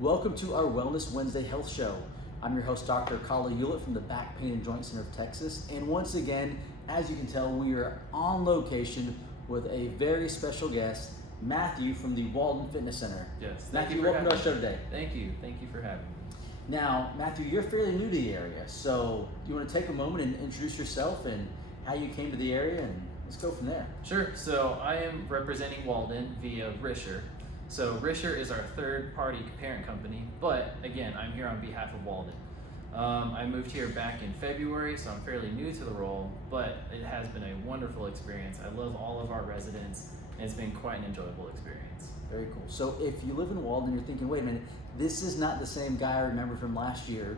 Welcome to our Wellness Wednesday Health Show. I'm your host, Dr. Kala Hewlett from the Back Pain and Joint Center of Texas. And once again, as you can tell, we are on location with a very special guest, Matthew from the Walden Fitness Center. Yes. Matthew, welcome to our show today. Thank you. Thank you for having me. Now, Matthew, you're fairly new to the area, so do you want to take a moment and introduce yourself and how you came to the area, and let's go from there. Sure. So I am representing Walden via Risher. So Risher is our third-party parent company, but again, I'm here on behalf of Walden. I moved here back in February, so I'm fairly new to the role, but it has been a wonderful experience. I love all of our residents, and it's been quite an enjoyable experience. Very cool. So if you live in Walden, you're thinking, wait a minute, this is not the same guy I remember from last year.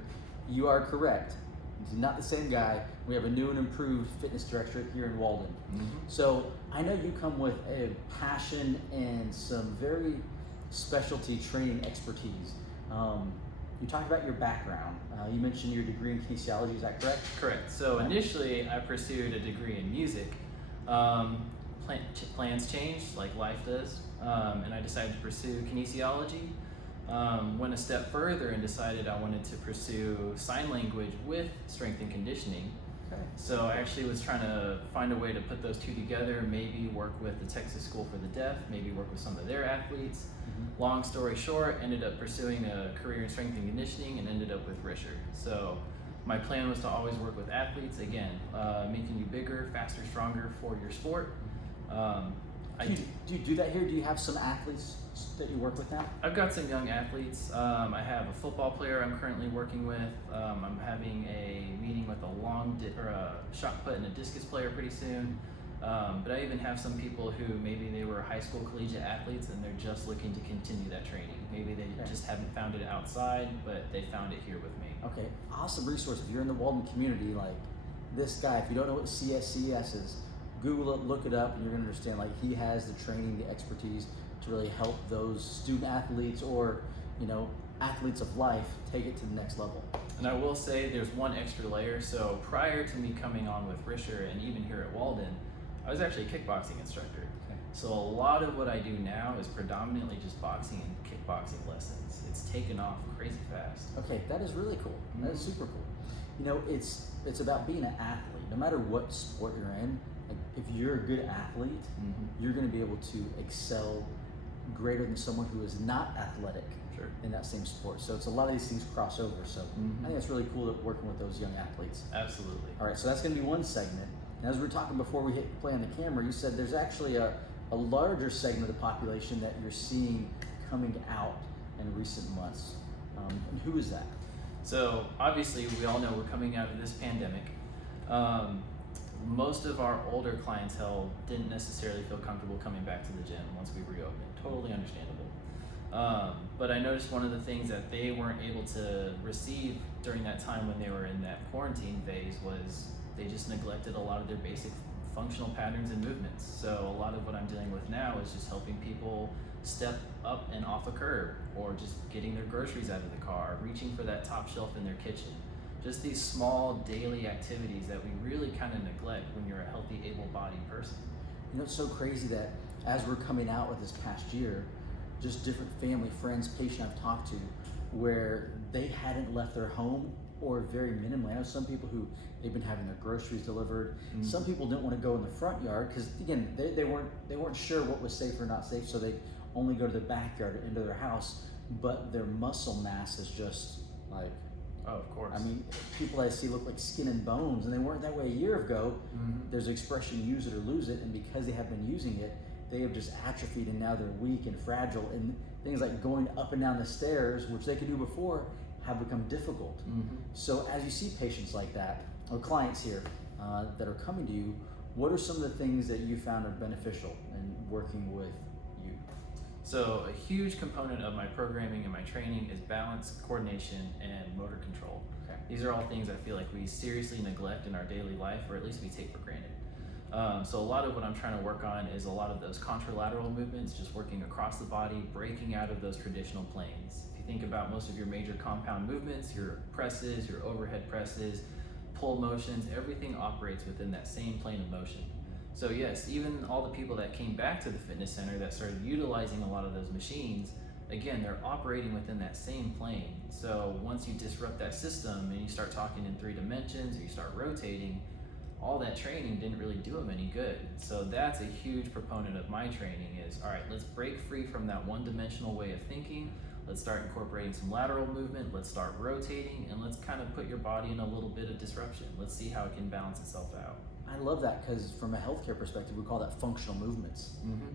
You are correct. This is not the same guy. We have a new and improved fitness director here in Walden. Mm-hmm. So I know you come with a passion and some very specialty training expertise. You talked about your background. You mentioned your degree in kinesiology, is that correct? Correct. So initially I pursued a degree in music. Plans changed, like life does, and I decided to pursue kinesiology. Went a step further and decided I wanted to pursue sign language with strength and conditioning. Okay. So I actually was trying to find a way to put those two together, maybe work with the Texas School for the Deaf, maybe work with some of their athletes. Mm-hmm. Long story short, ended up pursuing a career in strength and conditioning and ended up with Risher. So my plan was to always work with athletes, again, making you bigger, faster, stronger for your sport. Do you do that here? Do you have some athletes that you work with now? I've got some young athletes. I have a football player I'm currently working with. I'm having a meeting with a shot put and a discus player pretty soon. But I even have some people who maybe they were high school collegiate athletes and they're just looking to continue that training. Maybe they just haven't found it outside, but they found it here with me. Okay, awesome resource. If you're in the Walden community, like this guy, if you don't know what CSCS is, Google it, look it up, and you're gonna understand, like, he has the training, the expertise to really help those student athletes or, athletes of life take it to the next level. And I will say there's one extra layer. So prior to me coming on with Risher and even here at Walden, I was actually a kickboxing instructor. Okay. So a lot of what I do now is predominantly just boxing and kickboxing lessons. It's taken off crazy fast. Okay, that is really cool. Mm-hmm. That is super cool. It's about being an athlete. No matter what sport you're in, like, if you're a good athlete, Mm-hmm. you're going to be able to excel greater than someone who is not athletic Sure. in that same sport. So it's a lot of these things cross over. So Mm-hmm. I think it's really cool that working with those young athletes. Absolutely. All right, so that's going to be one segment. And as we were talking before we hit play on the camera, you said there's actually a larger segment of the population that you're seeing coming out in recent months. And who is that? So obviously we all know we're coming out of this pandemic. Most of our older clientele didn't necessarily feel comfortable coming back to the gym once we reopened. Totally understandable. But I noticed one of the things that they weren't able to receive during that time when they were in that quarantine phase was they just neglected a lot of their basic functional patterns and movements. So a lot of what I'm dealing with now is just helping people step up and off a curb, or just getting their groceries out of the car, reaching for that top shelf in their kitchen. Just these small daily activities that we really kind of neglect when you're a healthy, able-bodied person. It's so crazy that as we're coming out with this past year, just different family, friends, patients I've talked to, where they hadn't left their home or very minimally. I know some people who they've been having their groceries delivered. Mm-hmm. Some people didn't want to go in the front yard because, again, they weren't sure what was safe or not safe, so they only go to the backyard or into their house. But their muscle mass is just like, Oh, of course. I mean, people I see look like skin and bones, and they weren't that way a year ago. Mm-hmm. There's an expression, use it or lose it, and because they have been using it, they have just atrophied, and now they're weak and fragile, and things like going up and down the stairs, which they could do before, have become difficult. Mm-hmm. So as you see patients like that, or clients here that are coming to you, what are some of the things that you found are beneficial in working with you? So a huge component of my programming and my training is balance, coordination, and motor control. Okay. These are all things I feel like we seriously neglect in our daily life, or at least we take for granted. So a lot of what I'm trying to work on is a lot of those contralateral movements, just working across the body, breaking out of those traditional planes. If you think about most of your major compound movements, your presses, your overhead presses, pull motions, everything operates within that same plane of motion. So yes, even all the people that came back to the fitness center that started utilizing a lot of those machines, again, they're operating within that same plane. So once you disrupt that system and you start talking in 3 dimensions, or you start rotating, all that training didn't really do them any good. So that's a huge proponent of my training is, all right, let's break free from that one-dimensional way of thinking. Let's start incorporating some lateral movement. Let's start rotating, and let's kind of put your body in a little bit of disruption. Let's see how it can balance itself out. I love that, because from a healthcare perspective, we call that functional movements,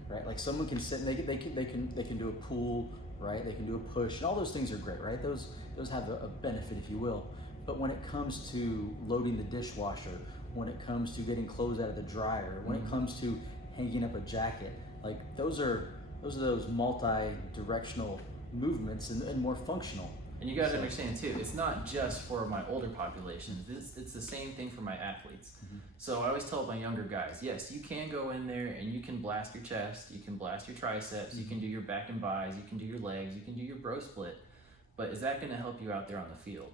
right? Like someone can sit and they can do a pull, right? They can do a push, and all those things are great, right? Those have a benefit, if you will. But when it comes to loading the dishwasher, when it comes to getting clothes out of the dryer, when it comes to hanging up a jacket, like those are those multi-directional movements and more functional. And you got to understand too, it's not just for my older population. It's the same thing for my athletes. So I always tell my younger guys, yes, you can go in there and you can blast your chest, you can blast your triceps, you can do your back and bis, you can do your legs, you can do your bro split. But is that going to help you out there on the field?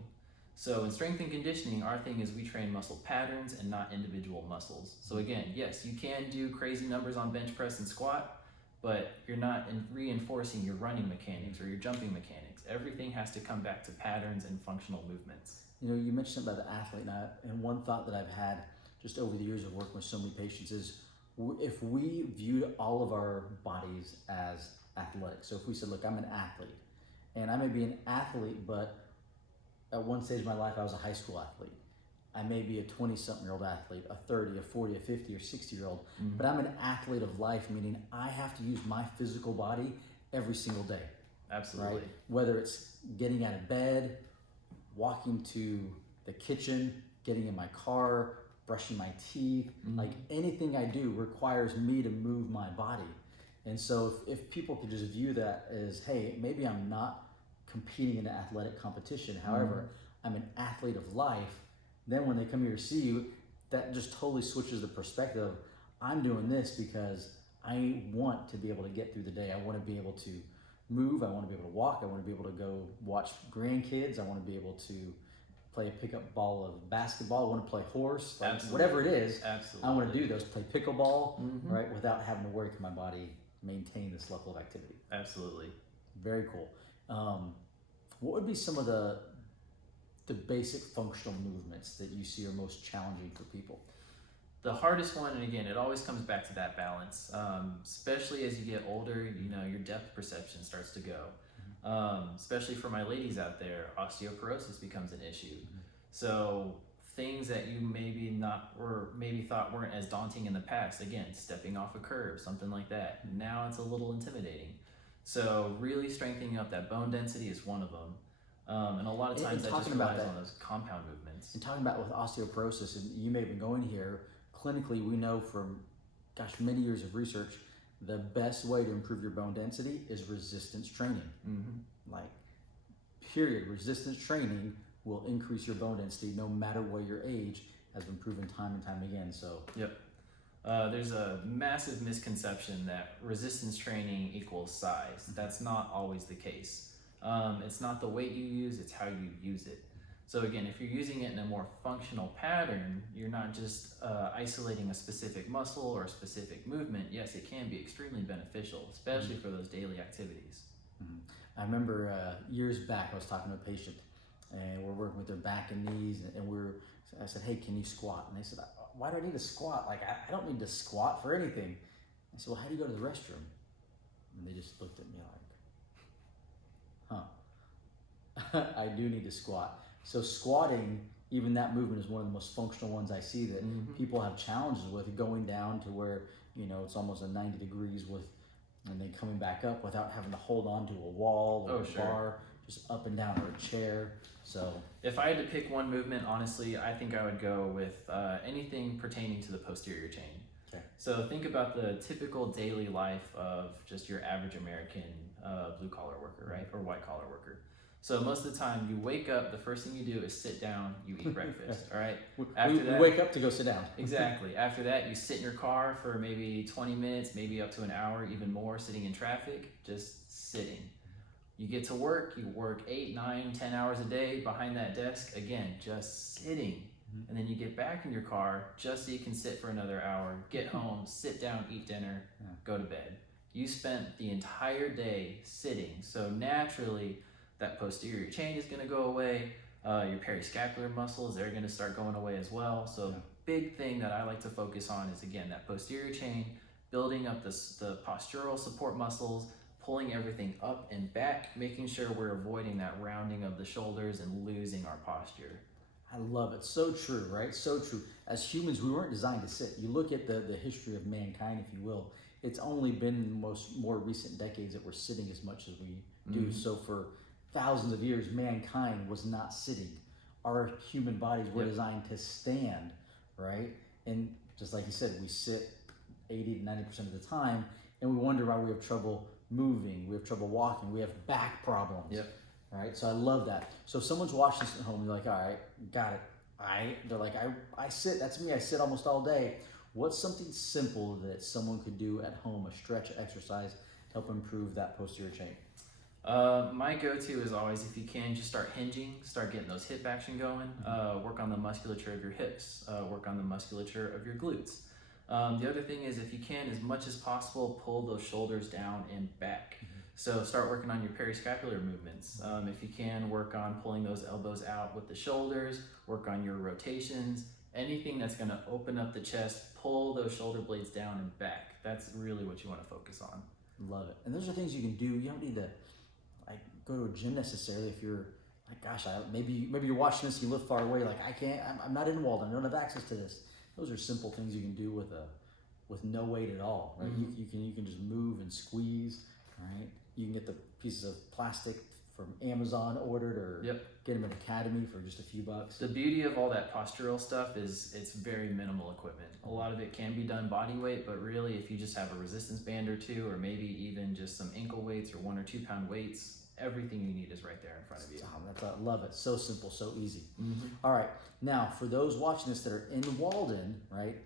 So in strength and conditioning, our thing is we train muscle patterns and not individual muscles. So again, yes, you can do crazy numbers on bench press and squat, but you're not reinforcing your running mechanics or your jumping mechanics. Everything has to come back to patterns and functional movements. You know, you mentioned something about the athlete, and one thought that I've had just over the years of working with so many patients is, if we viewed all of our bodies as athletic. So if we said, look, I'm an athlete, and I may be an athlete, but at one stage of my life, I was a high school athlete. I may be a 20-something-year-old athlete, a 30, a 40, a 50, or 60-year-old, but I'm an athlete of life, meaning I have to use my physical body every single day. Absolutely. Right? Whether it's getting out of bed, walking to the kitchen, getting in my car, brushing my teeth, like anything I do requires me to move my body. And so if people could just view that as, hey, maybe I'm not competing in an athletic competition, however, I'm an athlete of life, then when they come here to see you, that just totally switches the perspective. I'm doing this because I want to be able to get through the day. I want to be able to move. I want to be able to walk. I want to be able to go watch grandkids. I want to be able to play a pickup ball of basketball. I want to play horse, like whatever it is. Absolutely. I want to do those, play pickleball, right, without having to worry can my body maintain this level of activity. Absolutely. Very cool. What would be some of the basic functional movements that you see are most challenging for people? The hardest one, and again, it always comes back to that balance, especially as you get older, you know, your depth perception starts to go. Especially for my ladies out there, osteoporosis becomes an issue. So things that you maybe thought weren't as daunting in the past, again, stepping off a curb, something like that. Now it's a little intimidating. So really strengthening up that bone density is one of them. And a lot of times that just relies on those compound movements. And talking about with osteoporosis, and you may have been going here, clinically we know from, many years of research, the best way to improve your bone density is resistance training. Like, period. Resistance training will increase your bone density no matter what your age, has been proven time and time again. So yep. There's a massive misconception that resistance training equals size. That's not always the case. It's not the weight you use, it's how you use it. So again, if you're using it in a more functional pattern, you're not just isolating a specific muscle or a specific movement. Yes, it can be extremely beneficial, especially for those daily activities. I remember years back, I was talking to a patient, and we're working with their back and knees, and I said, hey, can you squat? And they said, why do I need to squat? Like, I don't need to squat for anything. I said, well, how do you go to the restroom? And they just looked at me like, I do need to squat. So squatting, even that movement is one of the most functional ones I see that people have challenges with, going down to where, you know, it's almost a 90 degrees and then coming back up without having to hold on to a wall or a bar, just up and down, or a chair. So if I had to pick one movement, honestly, I think I would go with anything pertaining to the posterior chain. Okay. So think about the typical daily life of just your average American blue collar worker, right? Or white collar worker. So most of the time you wake up, the first thing you do is sit down, you eat breakfast, all right? We wake up to go sit down. Exactly. After that, you sit in your car for maybe 20 minutes, maybe up to an hour, even more, sitting in traffic, just sitting. You get to work, you work 8, 9, 10 hours a day behind that desk, again, just sitting. And then you get back in your car just so you can sit for another hour, get home, sit down, eat dinner, go to bed. You spent the entire day sitting, so naturally that posterior chain is going to go away. Your periscapular muscles, they're going to start going away as well. So big thing that I like to focus on is, again, that posterior chain, building up the postural support muscles, pulling everything up and back, making sure we're avoiding that rounding of the shoulders and losing our posture. I love it. So true, right? So true. As humans, we weren't designed to sit. You look at the history of mankind, if you will, it's only been in more recent decades that we're sitting as much as we do. So for thousands of years, mankind was not sitting. Our human bodies were designed to stand, right? And just like you said, we sit 80 to 90% of the time, and we wonder why we have trouble moving, we have trouble walking, we have back problems. Right? So I love that. So if someone's watching this at home, you're like, all right, got it. They're like, I sit, that's me, I sit almost all day. What's something simple that someone could do at home, a stretch exercise to help improve that posterior chain? My go-to is always, if you can, just start hinging, start getting those hip action going, work on the musculature of your hips, work on the musculature of your glutes. The other thing is, if you can, as much as possible, pull those shoulders down and back. So start working on your periscapular movements. If you can, work on pulling those elbows out with the shoulders, work on your rotations, anything that's gonna open up the chest, pull those shoulder blades down and back. That's really what you wanna focus on. Love it. And those are things you can do. You don't need to go to a gym necessarily if you're like, gosh, maybe you're watching this, you live far away, like I'm not in Walden, I don't have access to this. Those are simple things you can do with no weight at all, right? You can just move and squeeze, right? You can get the pieces of plastic from Amazon ordered, or get them at Academy for just a few bucks. The beauty of all that postural stuff is it's very minimal equipment. A lot of it can be done body weight, but really if you just have a resistance band or two, or maybe even just some ankle weights or 1 or 2 pound weights, everything you need is right there in front of you. I love it. So simple, so easy. All right. Now, for those watching this that are in Walden, right,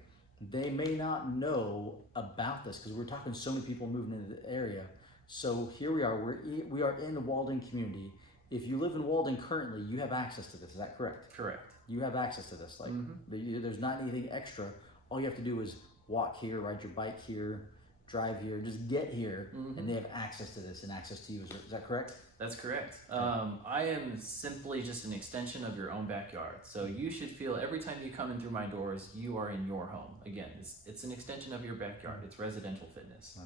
they may not know about this because we're talking so many people moving into the area. So here we are. We are in the Walden community. If you live in Walden currently, you have access to this. Is that correct? Correct. You have access to this. Like there's not anything extra. All you have to do is walk here, ride your bike here, drive here, just get here, and they have access to this and access to you. Is that correct? That's correct. I am simply just an extension of your own backyard. So you should feel every time you come in through my doors, you are in your home. Again, it's an extension of your backyard. It's residential fitness.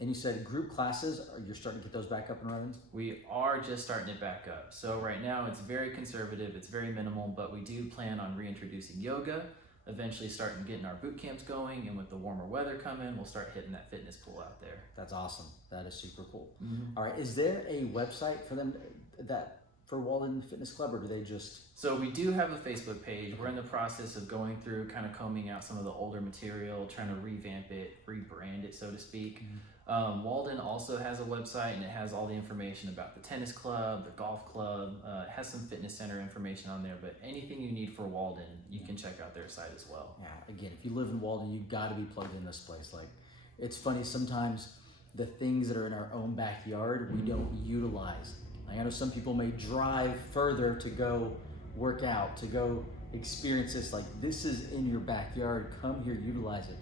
And you said group classes, you're starting to get those back up and running? We are just starting it back up. So right now it's very conservative, it's very minimal, but we do plan on reintroducing yoga, eventually starting getting our boot camps going, and with the warmer weather coming, we'll start hitting that fitness pool out there. That's awesome. That is super cool. All right, is there a website for them for Walden Fitness Club, or do they just? So we do have a Facebook page. We're in the process of going through, kind of combing out some of the older material, trying to revamp it, rebrand it, so to speak. Walden also has a website, and it has all the information about the tennis club, the golf club. It has some fitness center information on there, but anything you need for Walden, you can check out their site as well. Yeah, again, if you live in Walden, you got to be plugged in this place. Like, it's funny, sometimes the things that are in our own backyard, we don't utilize. Like, I know some people may drive further to go work out, to go experience this. Like, this is in your backyard. Come here, utilize it.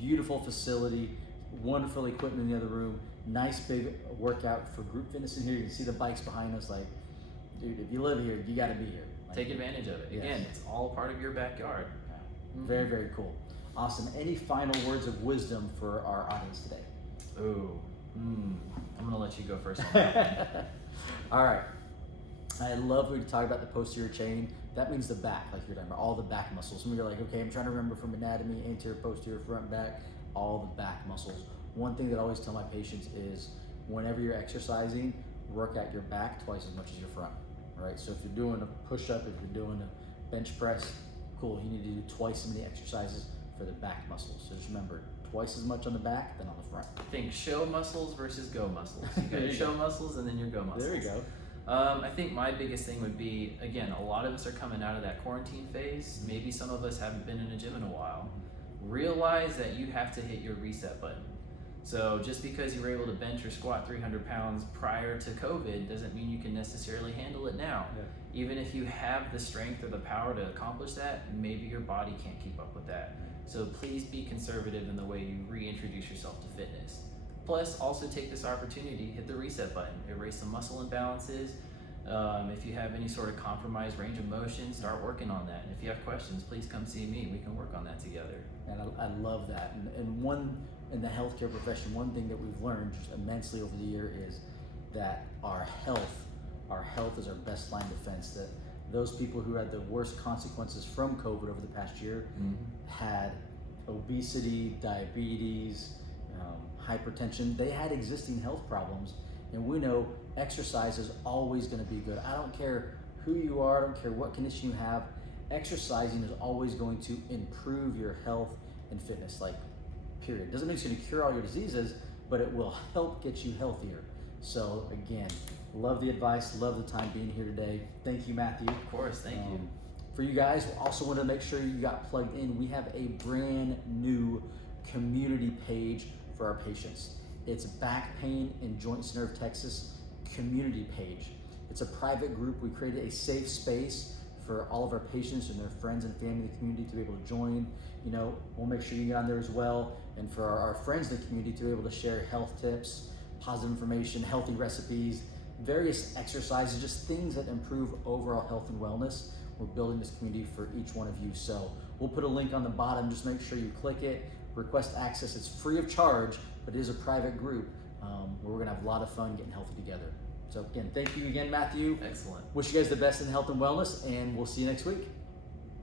Beautiful facility, wonderful equipment in the other room, nice big workout for group fitness in here. You can see the bikes behind us. Like, dude, if you live here, you got to be here. Like, take advantage of it. Again, it's all part of your backyard. Yeah. Very, very cool. Awesome. Any final words of wisdom for our audience today? Ooh, I'm gonna let you go first on that one. All right. I love when you talk about the posterior chain. That means the back, like you're talking about, all the back muscles. Some of you are like, okay, I'm trying to remember from anatomy, anterior, posterior, front, back, all the back muscles. One thing that I always tell my patients is whenever you're exercising, work out your back twice as much as your front, right? So if you're doing a push-up, if you're doing a bench press, cool, you need to do twice as many exercises for the back muscles. So just remember, twice as much on the back than on the front. Think show muscles versus go muscles. You got your show muscles and then your go muscles. There you go. I think my biggest thing would be, again, a lot of us are coming out of that quarantine phase. Maybe some of us haven't been in a gym in a while. Realize that you have to hit your reset button. So just because you were able to bench or squat 300 pounds prior to COVID doesn't mean you can necessarily handle it now. Yeah. Even if you have the strength or the power to accomplish that, maybe your body can't keep up with that. So please be conservative in the way you reintroduce yourself to fitness. Plus, also take this opportunity, hit the reset button, erase some muscle imbalances. If you have any sort of compromised range of motion, start working on that. And if you have questions, please come see me. We can work on that together. And I love that. And one, in the healthcare profession, one thing that we've learned just immensely over the year is that our health is our best line defense. That those people who had the worst consequences from COVID over the past year had obesity, diabetes, hypertension. They had existing health problems, and we know exercise is always going to be good. I don't care who you are, I don't care what condition you have, exercising is always going to improve your health and fitness, like, period. Doesn't mean it's going to cure all your diseases, but it will help get you healthier. So again, love the advice, love the time being here today. Thank you, Matthew. Of course, thank you. For you guys, we also wanted to make sure you got plugged in. We have a brand new community page for our patients. It's Back Pain and Joints Nerve Texas community page. It's a private group. We created a safe space for all of our patients and their friends and family in the community to be able to join. You know, we'll make sure you get on there as well. And for our friends in the community to be able to share health tips, positive information, healthy recipes, various exercises, just things that improve overall health and wellness. We're building this community for each one of you. So we'll put a link on the bottom. Just make sure you click it, request access. It's free of charge, but it is a private group where we're gonna have a lot of fun getting healthy together. So again, thank you again, Matthew. Excellent. Wish you guys the best in health and wellness, and we'll see you next week.